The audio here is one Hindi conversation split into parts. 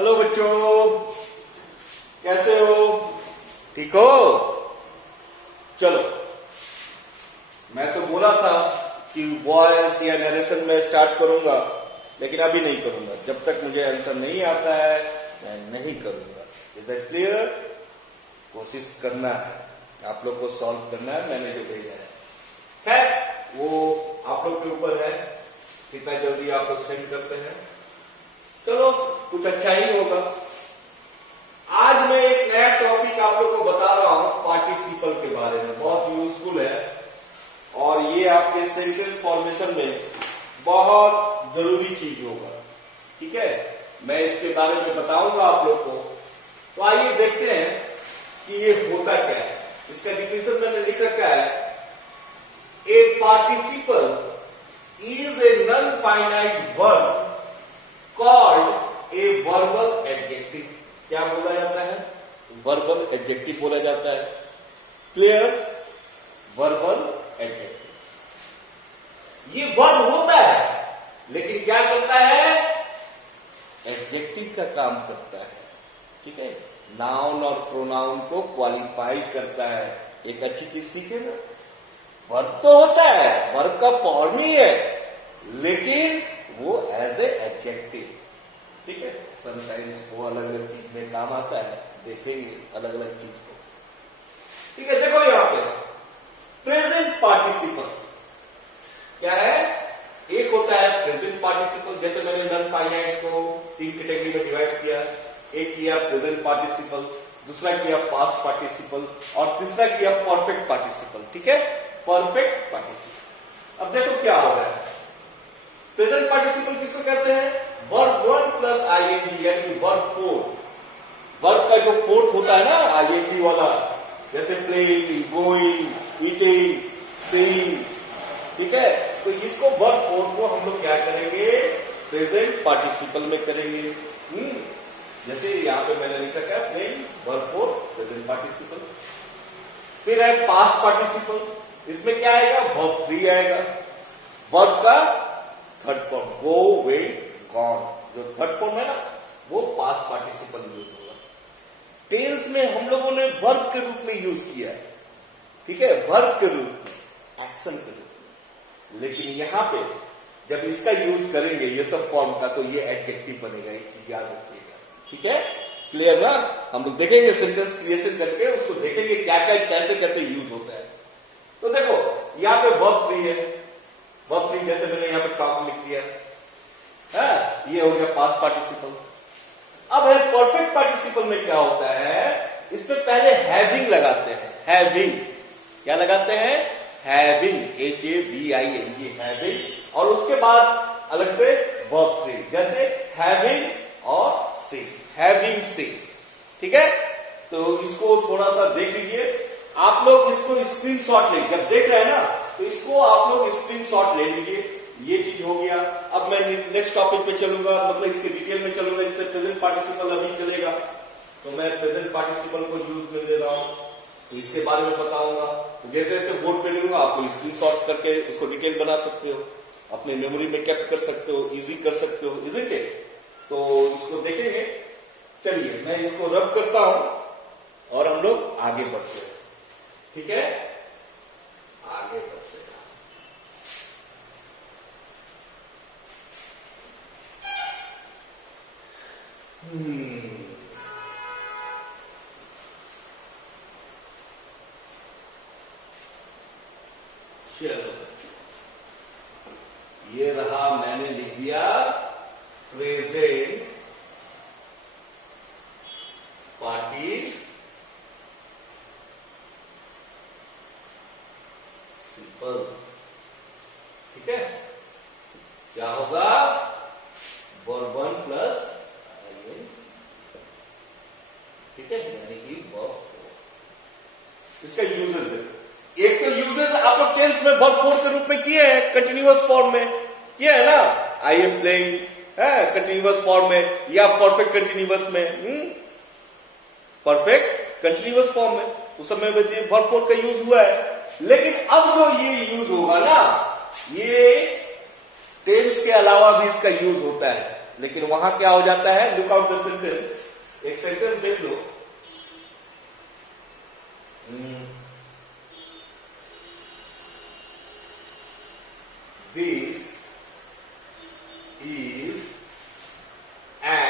हेलो बच्चों, कैसे हो? ठीक हो? चलो, मैं तो बोला था कि वॉइस या नरेशन में स्टार्ट करूंगा, लेकिन अभी नहीं करूंगा। जब तक मुझे आंसर नहीं आता है मैं नहीं करूंगा। Is that clear? कोशिश करना है, आप लोग को सॉल्व करना है। मैंने जो भेजा है खैर वो आप लोग के ऊपर है, कितना जल्दी आप लोग सेंड करते हैं। चलो, कुछ अच्छा ही होगा। आज मैं एक नया टॉपिक आप लोग को बता रहा हूं, पार्टिसिपल के बारे में। बहुत यूजफुल है और ये आपके सेंटेंस फॉर्मेशन में बहुत जरूरी चीज होगा। ठीक है, मैं इसके बारे में बताऊंगा आप लोग को। तो आइए देखते हैं कि ये होता क्या है। इसका डिफिनेशन मैंने लिख रखा है, a participle is a non finite verb called a verbal adjective. क्या बोला जाता है? वर्बल एडजेक्टिव बोला जाता है। क्लियर? वर्बल एडजेक्टिव ये वर्ब होता है, लेकिन क्या करता है? एडजेक्टिव का काम करता है। ठीक है, नाउन और प्रोनाउन को क्वालिफाई करता है। एक अच्छी चीज सीखे ना, वर्ब तो होता है, वर्ब का फॉर्म ही है, लेकिन वो एज ए एडजेक्टिव। ठीक है, समटाइम्स वो अलग अलग चीज में काम आता है, देखेंगे अलग अलग चीज को। ठीक है, देखो यहां पे प्रेजेंट पार्टिसिपल क्या है? एक होता है प्रेजेंट पार्टिसिपल, जैसे मैंने नॉन फाइनाइट को 3 कैटेगरी में डिवाइड किया। एक किया प्रेजेंट पार्टिसिपल, दूसरा किया पास्ट पार्टिसिपल और तीसरा किया परफेक्ट पार्टिसिपल। ठीक है, परफेक्ट पार्टिसिपल। अब देखो क्या हो रहा है। प्रेजेंट पार्टिसिपल किसको कहते हैं? वर्ब 1 प्लस आईएनजी, यानी वर्ब 4। वर्ब का जो फोर्थ होता है ना, आईएनजी वाला, जैसे प्लेइंग, गोइंग, ईटिंग, सेइंग। ठीक है, तो इसको वर्ब 4 को हम लोग क्या करेंगे? प्रेजेंट पार्टिसिपल में करेंगे। जैसे यहां पे मैंने लिखा क्या? Playing, verb 4, present participle. फिर है पास्ट पार्टिसिपल, इसमें क्या आएगा? वर्ब 3 आएगा। वर्ब का थर्ड फॉर्म, गो, वेंट, गॉन, जो थर्ड फॉर्म है ना, वो पास्ट पार्टिसिपल यूज होगा। टेंस में हम लोगों ने वर्ब के रूप में यूज किया है। ठीक है, वर्ब के रूप में, एक्शन के रूप में। लेकिन यहां पे जब इसका यूज करेंगे ये सब फॉर्म का, तो ये एडजेक्टिव बनेगा। एक चीज याद रखिएगा। ठीक है, क्लियर ना? हम लोग देखेंगे सेंटेंस क्रिएशन करके, उसको देखेंगे क्या क्या कैसे कैसे यूज होता है। तो देखो यहां पे वर्ब 3 है। वर्ब 3 जैसे मैंने यहां पे टॉक लिख दिया है, ये हो गया पास्ट पार्टिसिपल। अब है परफेक्ट पार्टिसिपल में क्या होता है? इसमें पहले हैविंग लगाते हैं। हैविंग क्या लगाते हैं? Having, HAVING, having. और उसके बाद अलग से वर्ब 3, जैसे हैविंग और से, हैविंग से। ठीक है, तो इसको थोड़ा सा देख लीजिए आप लोग। इसको स्क्रीनशॉट ले, जब देख रहे हैं ना, तो इसको आप लोग स्क्रीनशॉट ले लीजिए। ये चीज हो गया। अब मैं नेक्स्ट टॉपिक पे चलूंगा, मतलब इसके डिटेल में चलूंगा। इससे प्रेजेंट पार्टिसिपल अभी चलेगा, तो मैं प्रेजेंट पार्टिसिपल को यूज में ले रहा हूं, तो इसके बारे में बताऊंगा। तो जैसे जैसे बोर्ड पे लूंगा, आपको स्क्रीनशॉट करके उसको डिटेल बना सकते हो, अपने मेमोरी में कैप्ट कर सकते हो, इजी कर सकते हो। Isn't it? तो इसको देखेंगे। चलिए मैं इसको रब करता हूं और हम लोग आगे बढ़ते हैं। ठीक है, आगे बढ़ते हैं। चलो, ये रहा, मैंने लिख दिया प्रेजेंट पार्टिसिपल। ठीक है, क्या होगा? Verb 1 plus IN. ठीक है, यानी कि वर्ब 4। इसका यूजेस देखो। एक तो यूजेस आप लोग टेंस में वर्ब 4 के रूप में किए हैं, कंटिन्यूअस फॉर्म में किया है ना। आई एम प्लेइंग है कंटिन्यूअस फॉर्म में, या परफेक्ट कंटिन्यूअस में, परफेक्ट कंटिन्यूअस फॉर्म में उस समय में वर्ब 4 का यूज हुआ है। लेकिन अब जो ये यूज होगा ना, ये टेंस के अलावा भी इसका यूज होता है। लेकिन वहां क्या हो जाता है, लुक आउट द सेंटेंस, एक सेंटेंस देख लो। This is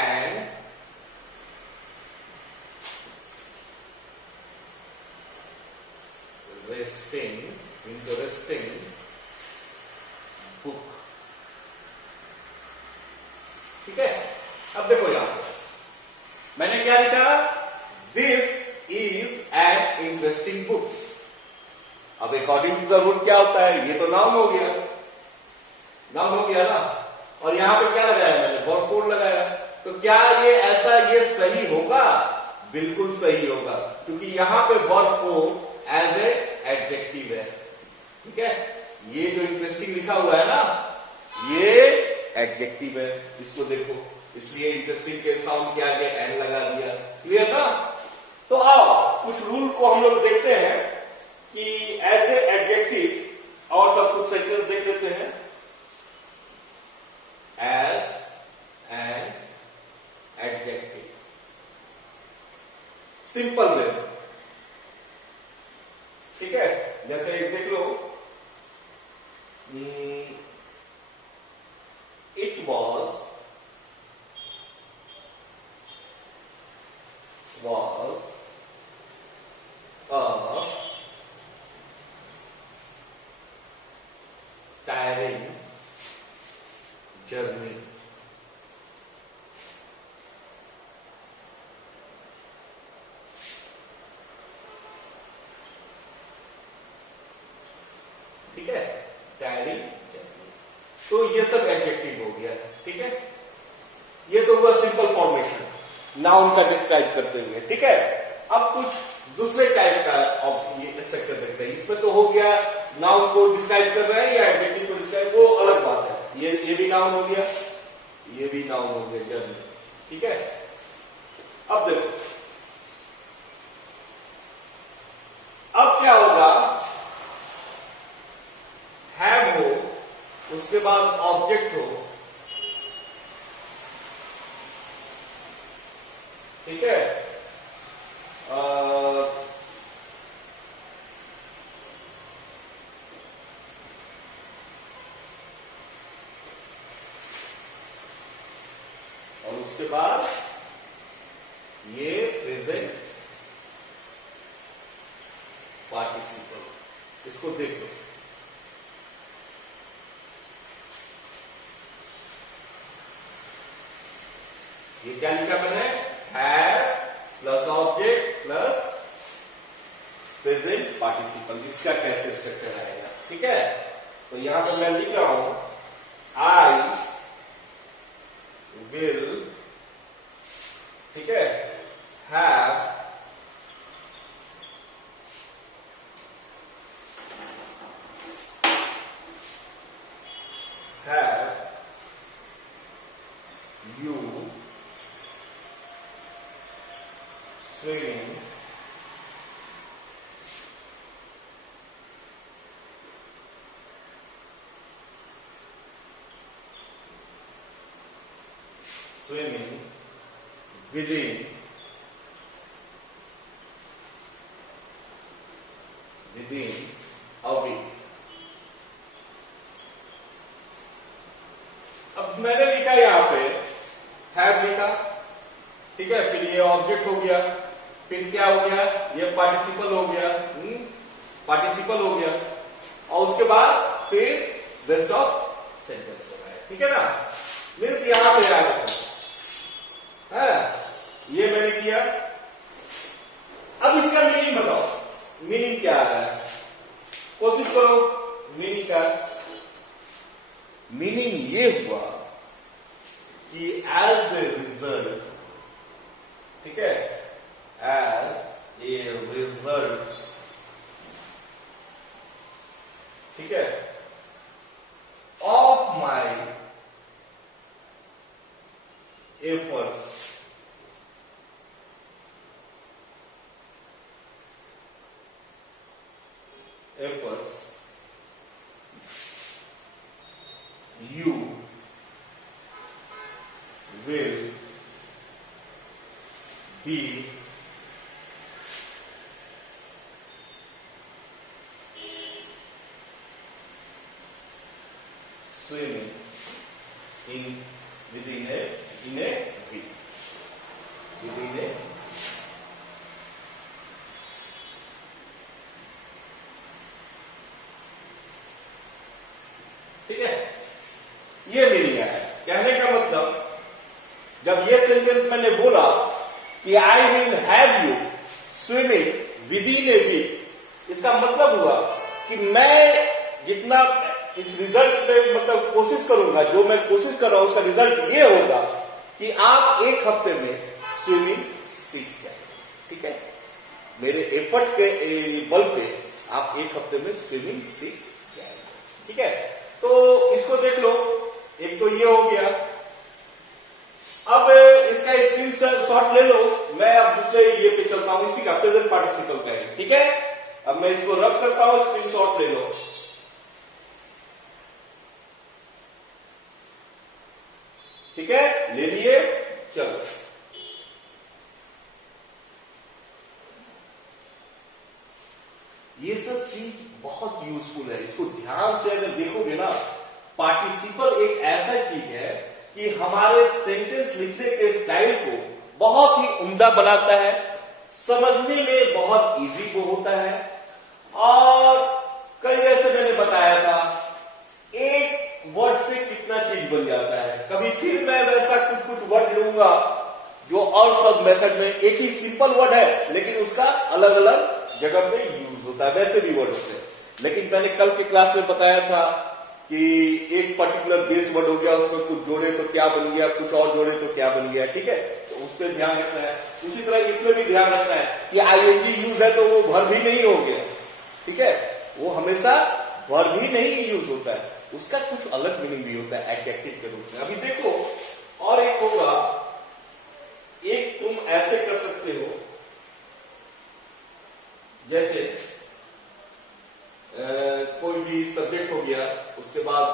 an interesting book। ठीक है, अब देखो यहां पर मैंने क्या लिखा, this is an interesting book. अब अकॉर्डिंग टू द रूल क्या होता है, ये तो नाउन हो गया, नाउन हो गया ना, और यहां पे क्या लगाया मैंने, वर्ब कोड लगाया। तो क्या ये ऐसा ये सही होगा, बिल्कुल सही होगा, क्योंकि यहां पे verb code as a adjective है। ठीक है, ये जो इंटरेस्टिंग लिखा हुआ है ना, ये एडजेक्टिव है, इसको देखो, इसलिए इंटरेस्टिंग के साउंड के आगे एंड लगा दिया। क्लियर ना? तो आओ कुछ रूल को हम लोग देखते हैं कि एज ए एडजेक्टिव और सब कुछ सेंटेंस देख लेते हैं। As an adjective, simple way, ठीक है, जैसे देख लो, it was a tiring journey. ठीक है, टायरिंग जर्नी, तो ये सब एडजेक्टिव हो गया। ठीक है, ये तो हुआ सिंपल फॉर्मेशन, नाउन का डिस्क्राइब करते हुए। ठीक है, अब कुछ दूसरे टाइप का ये स्ट्रक्चर देखते हैं। इसमें तो हो गया नाउन को डिस्क्राइब कर रहे हैं या एडजेक्टिव को डिस्क्राइब, वो अलग बात है। ये भी नाउन हो गया, ये भी नाउन हो गया, जर्नी। ठीक है, अब देखो, अब क्या होगा, हैव हो, उसके बाद ऑब्जेक्ट हो। ठीक है, और उसके बाद ये प्रेजेंट पार्टिसिपल, इसको देखो। ये क्या लिखा मैंने, have plus object plus present participle, इसका कैसे स्ट्रक्चर आएगा। ठीक है, तो यहां पर मैं लिख रहा हूं, आई विल, ठीक है, have you swimming within a week। अब मैंने लिखा यहां पे हैव लिखा, ठीक है, फिर ये ऑब्जेक्ट हो गया, फिर क्या हो गया, ये पार्टिसिपल हो गया, पार्टिसिपल हो गया, और उसके बाद फिर रेस्ट ऑफ सेंटेंस हो गया। ठीक है ना, मीन्स यहां पे आ गया है, ये मैंने किया। अब इसका मीनिंग बताओ, मीनिंग क्या आ रहा है, कोशिश करो मीनिंग का। मीनिंग ये हुआ कि एज ए रिजल्ट, ठीक है, एज ए रिजल्ट, ठीक है, of my efforts, you he swimming within a week. Within a ठीक है, ये मीनिंग है। कहने का मतलब जब ये सेंटेंस मैंने बोला कि I will have you swimming within a week, इसका मतलब हुआ कि मैं जितना इस रिजल्ट में मतलब कोशिश करूंगा, जो मैं कोशिश कर रहा हूं उसका रिजल्ट ये होगा कि आप एक हफ्ते में स्विमिंग सीख जाएंगे। ठीक है, मेरे एफर्ट के बल पे आप एक हफ्ते में स्विमिंग सीख जाएंगे। ठीक है, तो इसको देख लो, एक तो ये हो गया। अब इसका स्क्रीन शॉट ले लो, मैं अब दूसरे ये पे चलता हूं, इसी का प्रेजेंट पार्टिसिपल का है। ठीक है, अब मैं इसको रब करता हूं, स्क्रीन शॉट ले लो। ठीक है, ले लिए, चलो। ये सब चीज बहुत यूजफुल है, इसको ध्यान से अगर देखोगे ना, पार्टिसिपल एक ऐसा चीज है कि हमारे सेंटेंस लिखने के स्टाइल को बहुत ही उम्दा बनाता है, समझने में बहुत इजी वो होता है। और कई जैसे मैंने बताया था, एक वर्ड से कितना चीज बन जाता है। कभी फिर मैं वैसा कुछ वर्ड लूंगा जो और सब मेथड में एक ही सिंपल वर्ड है, लेकिन उसका अलग अलग जगह पे यूज होता है, वैसे भी वर्ड होते हैं। लेकिन मैंने कल के क्लास में बताया था कि एक पर्टिकुलर बेस वर्ड हो गया, उसमें कुछ जोड़े तो क्या बन गया, कुछ और जोड़े तो क्या बन गया। ठीक है, तो उस पर ध्यान रखना है। उसी तरह इसमें भी ध्यान रखना है कि आईएनजी यूज है तो वो वर्ब ही नहीं हो गया। ठीक है, वो हमेशा वर्ब ही नहीं यूज होता है, उसका कुछ अलग मीनिंग भी होता है एडजेक्टिव के रूप में। अभी देखो, और एक होगा, एक तुम ऐसे कर सकते हो जैसे कोई भी सब्जेक्ट हो गया, उसके बाद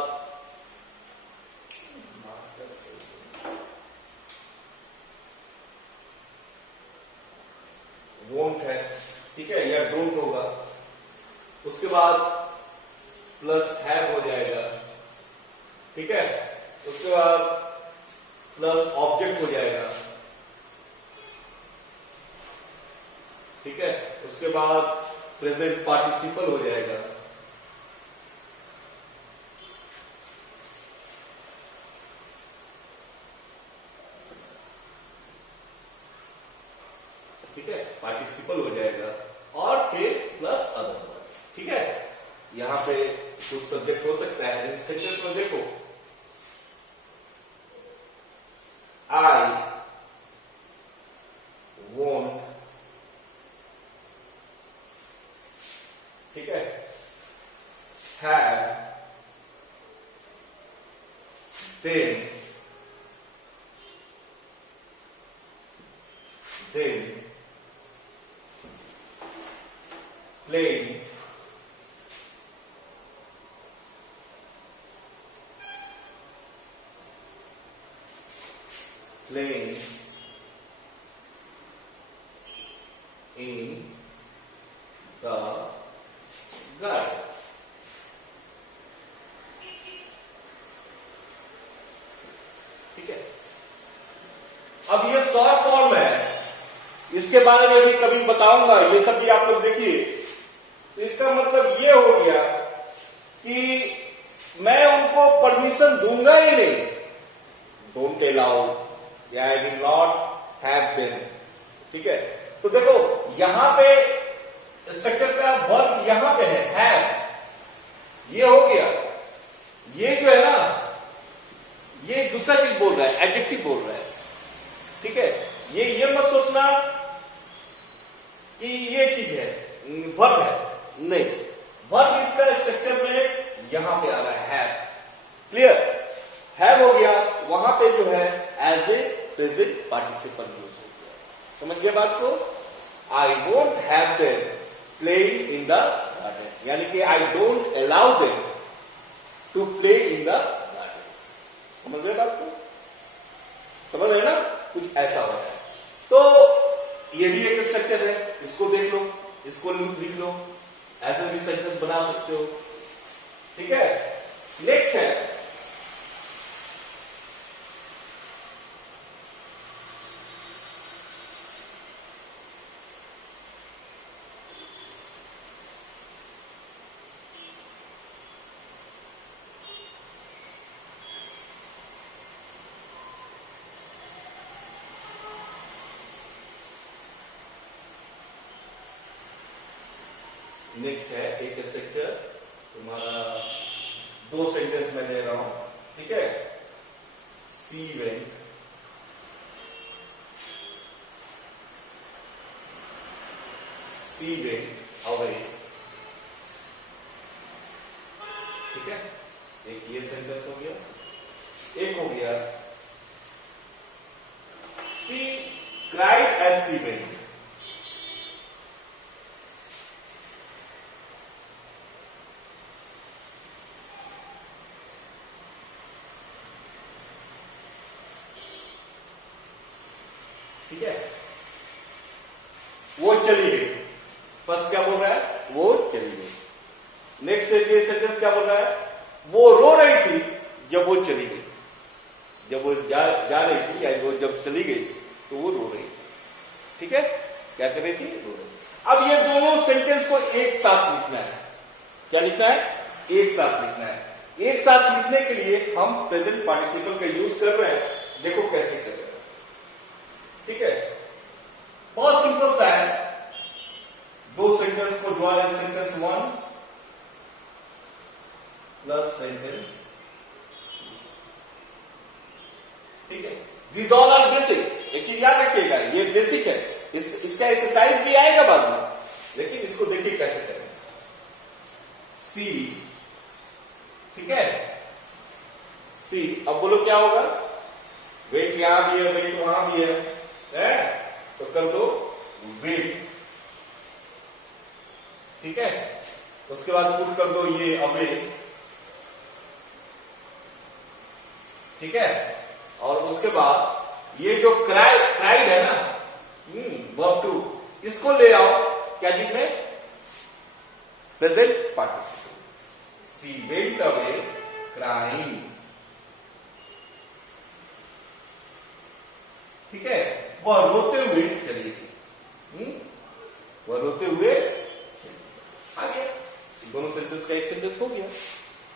वोंट है, ठीक है, या डोंट होगा, उसके बाद प्लस हैव हो जाएगा। ठीक है, उसके बाद प्लस ऑब्जेक्ट हो जाएगा। ठीक है, उसके बाद प्रेजेंट पार्टिसिपल हो जाएगा। ठीक है, पार्टिसिपल हो जाएगा, और फिर प्लस अदर वर्ड। ठीक है, यहां पे कुछ सब्जेक्ट हो सकता है, जैसे सेंटेंस में देखो, आई वोंट, ठीक है, have, then playing, in the garden। ठीक है, अब ये शॉर्ट फॉर्म है, इसके बारे में भी कभी बताऊंगा, ये सब भी आप लोग देखिए। तो इसका मतलब ये हो गया कि मैं उनको परमिशन दूंगा ही नहीं, डोंट अलाउ या I will not have them. ठीक है, तो देखो यहां पे स्ट्रक्चर का वर्ब यहां पे है हैव, ये हो गया। ये जो है ना, ये दूसरा चीज बोल रहा है, एडजेक्टिव बोल रहा है। ठीक है, ये मत सोचना कि ये चीज है, वर्ब है, नहीं, वर्ब इसका स्ट्रक्चर में यहां पे आ रहा है हैव। क्लियर, हैव हो गया, वहां पे जो है as a present participle use हो गया। समझ गए बात को? I won't have them playing in the garden, यानी कि I don't allow them to play in the garden. समझ रहे बात को? समझ रहे ना, कुछ ऐसा हो रहा है। तो ये भी एक स्ट्रक्चर है, इसको देख लो, इसको लिख लो, ऐसे भी सेंटेंस बना सकते हो। ठीक है, नेक्स्ट है एक स्ट्रक्चर तुम्हारा, दो सेंटेंस मैं ले रहा हूं, ठीक है। सी वेंट अवे, ठीक है, एक ये सेंटेंस हो गया। एक हो गया सी क्राइड एज सी वेंट, ठीक है, वो चली गई। फर्स्ट क्या बोल रहा है, वो चली गई। नेक्स्ट ये सेंटेंस क्या बोल रहा है, वो रो रही थी जब वो चली गई, जब वो जा रही थी या वो जब चली गई तो वो रो रही थी। ठीक है, क्या कर रही थी, रो रही थी। अब ये दोनों सेंटेंस को एक साथ लिखना है। क्या लिखना है, एक साथ लिखना है। एक साथ लिखने के लिए हम प्रेजेंट पार्टिसिपल का यूज कर रहे हैं। देखो कैसे कर रहे हैं, ठीक है, बहुत सिंपल सा है। दो सेंटेंस को जोड़ा है, सेंटेंस 1 प्लस सेंटेंस, ठीक है। दीज ऑल आर बेसिक, एक चीज याद रखिएगा, ये बेसिक है, इसका एक्सरसाइज भी आएगा बाद में, लेकिन इसको देखिए कैसे करें। सी, ठीक है, सी। अब बोलो क्या होगा, वेट यहां भी है, वेट वहां भी है, तो कर दो वेट, ठीक है। उसके बाद पुट कर दो ये अवे, ठीक है। और उसके बाद ये जो क्राइड है ना, वर्ब टू, इसको ले आओ क्या चीज में, present participle. She went away crying, ठीक है, वह रोते हुए चली गई, वह रोते हुए आ गया। दोनों सेंटेंस का एक सेंटेंस हो गया।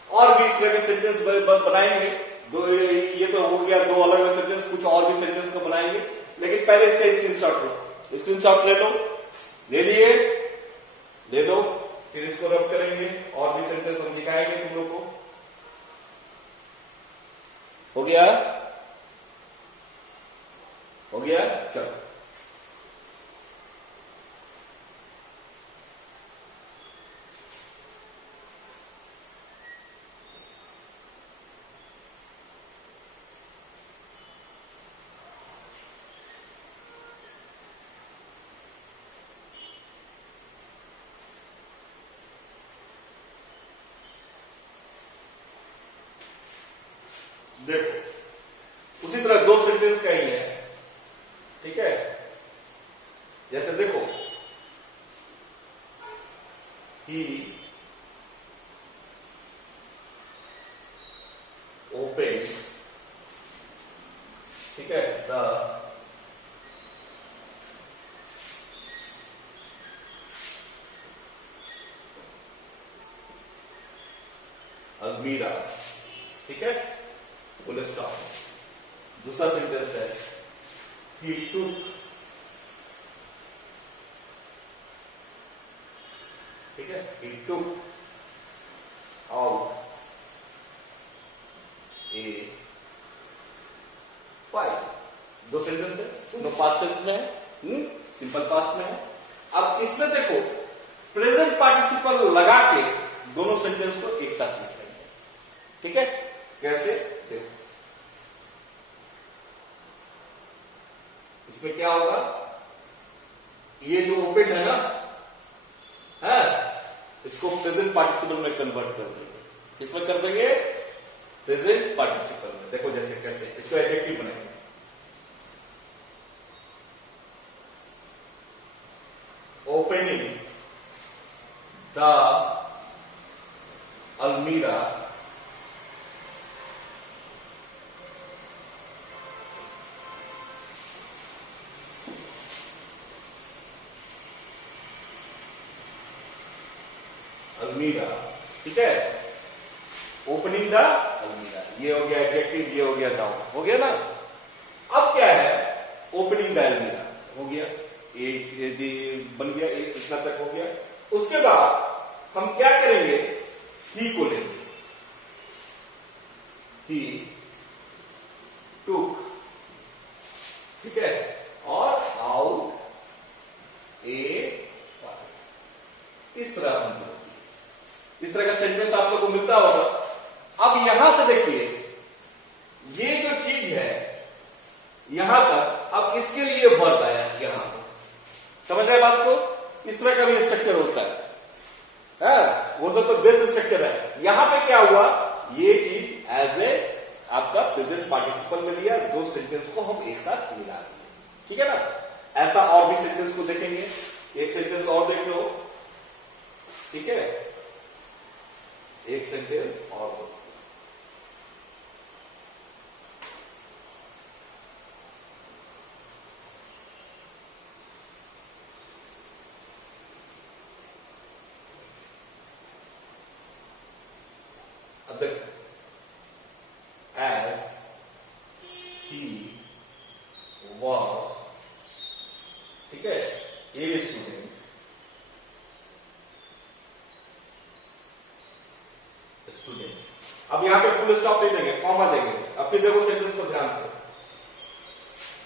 और भी इस तरह के सेंटेंस बनाएंगे, दो ये तो हो गया, दो अलग अलग सेंटेंस, कुछ और भी सेंटेंस को बनाएंगे, लेकिन पहले इसका स्क्रीनशॉट लो, स्क्रीनशॉट ले लो, ले लिए, ले लो, फिर इसको रब करेंगे, और भी सेंटेंस हम दिखाएंगे तुम लोग को। हो गया, हो गया, चलो। देखो उसी तरह दो सेंटेंस का ही है, ठीक है। जैसे देखो, ही ओपन, ठीक है, द अलमीरा, ठीक है, फुल स्टॉप। दूसरा सेंटेंस है ही टूक, ठीक है, ही टूक आउट ए फाइल। दो सेंटेंस है, दोनों पास्ट टेंस में है, सिंपल पास्ट में है। अब इसमें देखो प्रेजेंट पार्टिसिपल लगा के दोनों सेंटेंस को एक साथ लिखेंगे, ठीक है। कैसे, देखो इसमें क्या होगा, ये जो ओपन है ना, है, इसको प्रेजेंट पार्टिसिपल में कन्वर्ट कर देंगे। इसमें कर देंगे प्रेजेंट पार्टिसिपल में। देखो जैसे कैसे, इसको एडजेक्टिव बनाएंगे, अलमीरा अलमीरा, ठीक है। ओपनिंग द अलमीरा, ये हो गया एडजेक्टिव, ये हो गया नाउन, हो गया ना। अब क्या है, ओपनिंग द अलमीरा हो गया, ये बन गया, इतना तक हो गया। उसके बाद हम क्या करेंगे, ही को लेंगे, ही टुक, ठीक है, और आउट ए, इस तरह हम करेंगे। इस तरह का सेंटेंस आप लोग को मिलता होगा। अब यहां से देखिए, ये जो चीज है यहां तक, अब इसके लिए वर्ब आया यहां पर, समझ रहे बात को। इस तरह का भी स्ट्रक्चर होता है, वो सब तो बेस स्ट्रक्चर है। यहां पे क्या हुआ, ये चीज एज ए आपका प्रेजेंट पार्टिसिपल में लिया, दो सेंटेंस को हम एक साथ मिला दिए, ठीक है ना। ऐसा और भी सेंटेंस को देखेंगे, एक सेंटेंस और देख लो, ठीक है, एक सेंटेंस और दो। अब देखो, एज ही वॉज, ठीक है, ए स्टूडेंट, स्टूडेंट। अब यहां पे फुल स्टॉप नहीं देंगे, कॉमा देंगे। अब फिर देखो सेंटेंस को ध्यान से,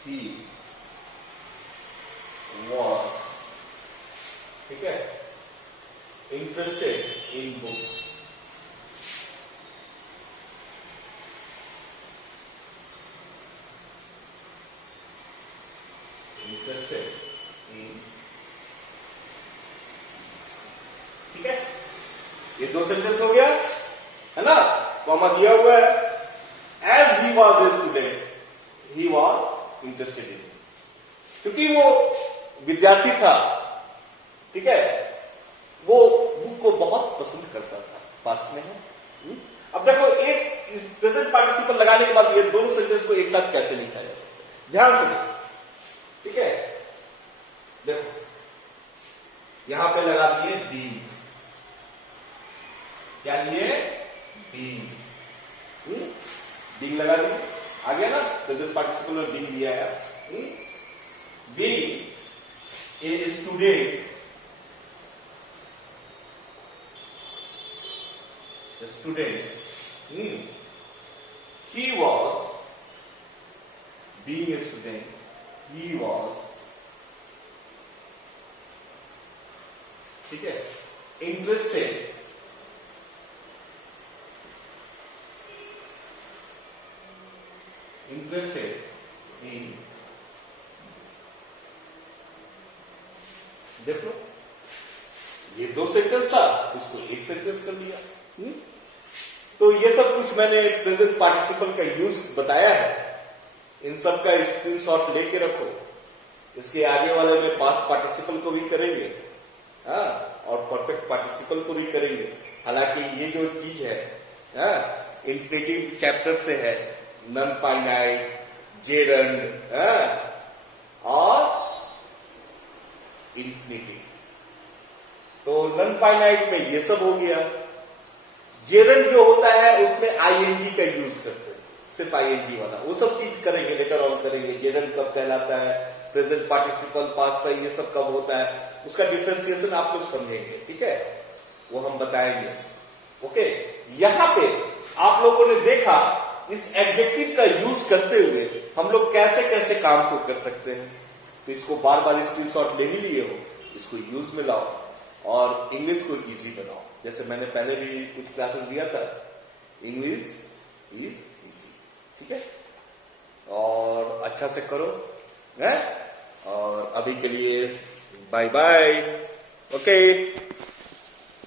ही वॉज, ठीक है, interested in book, interested in, ठीक है। ये दो सेंटेंस हो गया, है ना, कॉमा दिया हुआ है। As he was a student, he was interested in, क्योंकि वो विद्यार्थी था, ठीक है, वो बुक को बहुत पसंद करता था, पास्ट में है। अब देखो, एक प्रेजेंट पार्टिसिपल लगाने के बाद ये दोनों सेंटेंस को एक साथ कैसे लिखा जा सकता है, ध्यान से देखो, ठीक है। देखो, यहां पे लगा दिए बीइंग, क्या लिए, बीइंग, बीइंग लगा दिए, आ गया ना, प्रेजेंट पार्टिसिपल में बीइंग दिया है। Being a student, student, he was, being a student, he was, ठीक है, interested, इंटरेस्टेड इन, देखो ये दो सेंटेंस था, इसको एक सेंटेंस कर लिया। तो ये सब कुछ मैंने प्रेजेंट पार्टिसिपल का यूज बताया है, इन सब का स्क्रीनशॉट लेके रखो। इसके आगे वाले में पास्ट पार्टिसिपल को भी करेंगे, हाँ, और परफेक्ट पार्टिसिपल को भी करेंगे। हालांकि ये जो चीज है, इंफिनिटिव चैप्टर से है, नॉन फाइनाइट, जेरंड और इंफिनिटिव। तो नॉन फाइनाइट में ये सब हो गया। जेरंड जो होता है उसमें आईएनजी का यूज करते हैं, सिर्फ आईएनजी वाला, वो सब चीज करेंगे, लेटर ऑन करेंगे। जेरंड कब कहलाता है, प्रेजेंट पार्टिसिपल, पास्ट का ये सब कब होता है, उसका डिफ्रेंसिएशन आप लोग समझेंगे, ठीक है, वो हम बताएंगे। ओके, यहां पे आप लोगों ने देखा इस एडजेक्टिव का यूज करते हुए हम लोग कैसे कैसे काम को कर सकते हैं। तो इसको बार बार स्क्रीनशॉट ले ही लिए हो, इसको यूज में लाओ और इंग्लिश को इजी बनाओ। जैसे मैंने पहले भी कुछ क्लासेस दिया था, इंग्लिश इज इजी, ठीक है, और अच्छा से करो, है? और अभी के लिए बाय बाय, ओके।